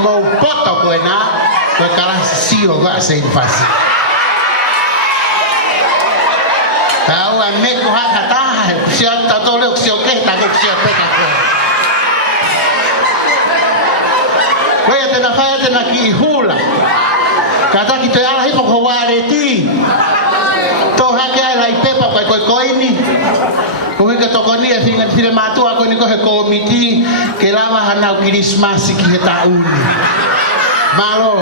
mau poto koe na koe kalah sio gak se infasi tau ame ko hakata sio tato le sio ke ta ko sio pe ka koe tena faya tena ki hula kata kita ala hipo ko wareti to hake ai lai pepa koe ni koe ka tokoni asinga sile matu ako ni ko he komiti ke lava hanau Christmas ki he tauni malo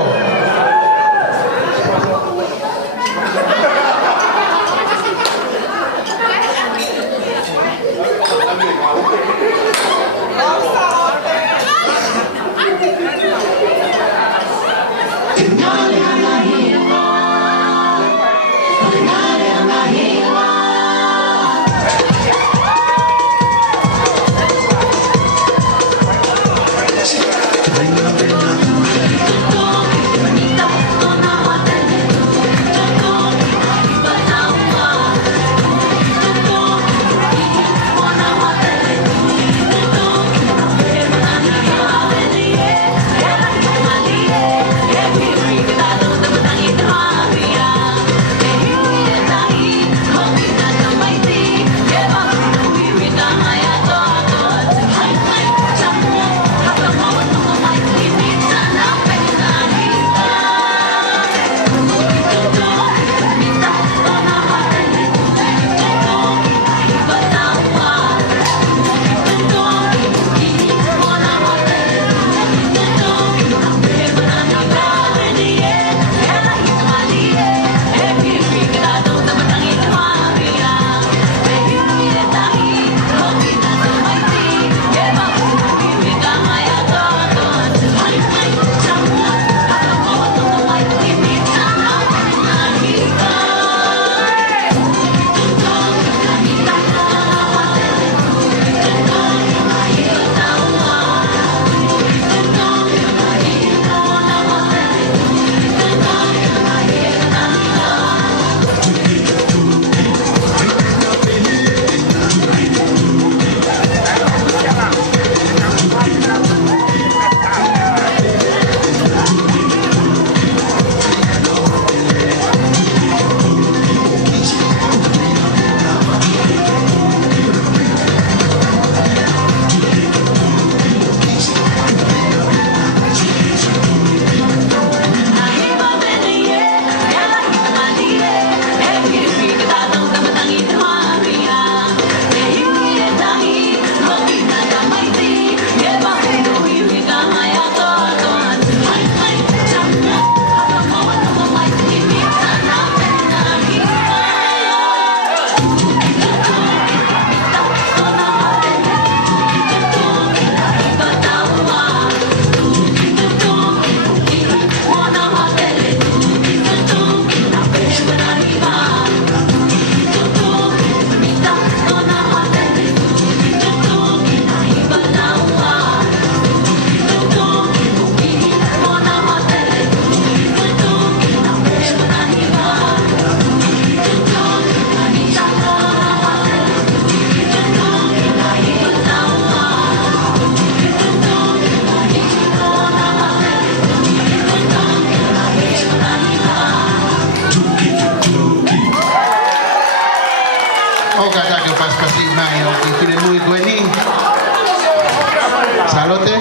Salote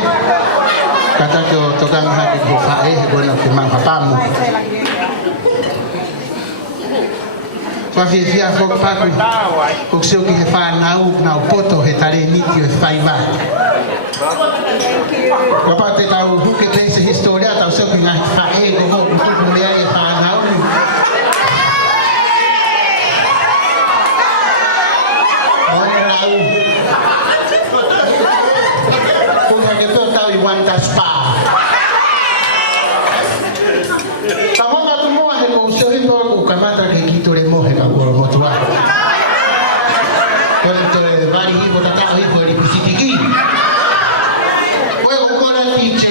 kata ko tokang hati ko fae bona ko mang papamu kwa vivia fo paku ko sio ki fa na poto he tare niti e faiva ko pa te ka u ke pense historia ta sio ki na fae ko ko le ai fa na u Wanta spa. Tama matumua he ko usio hito ko kamata ke kitore mohe ka ko motua. Ko tore vari hipo tata hipo ri pisitiki. Ko ko kona tiche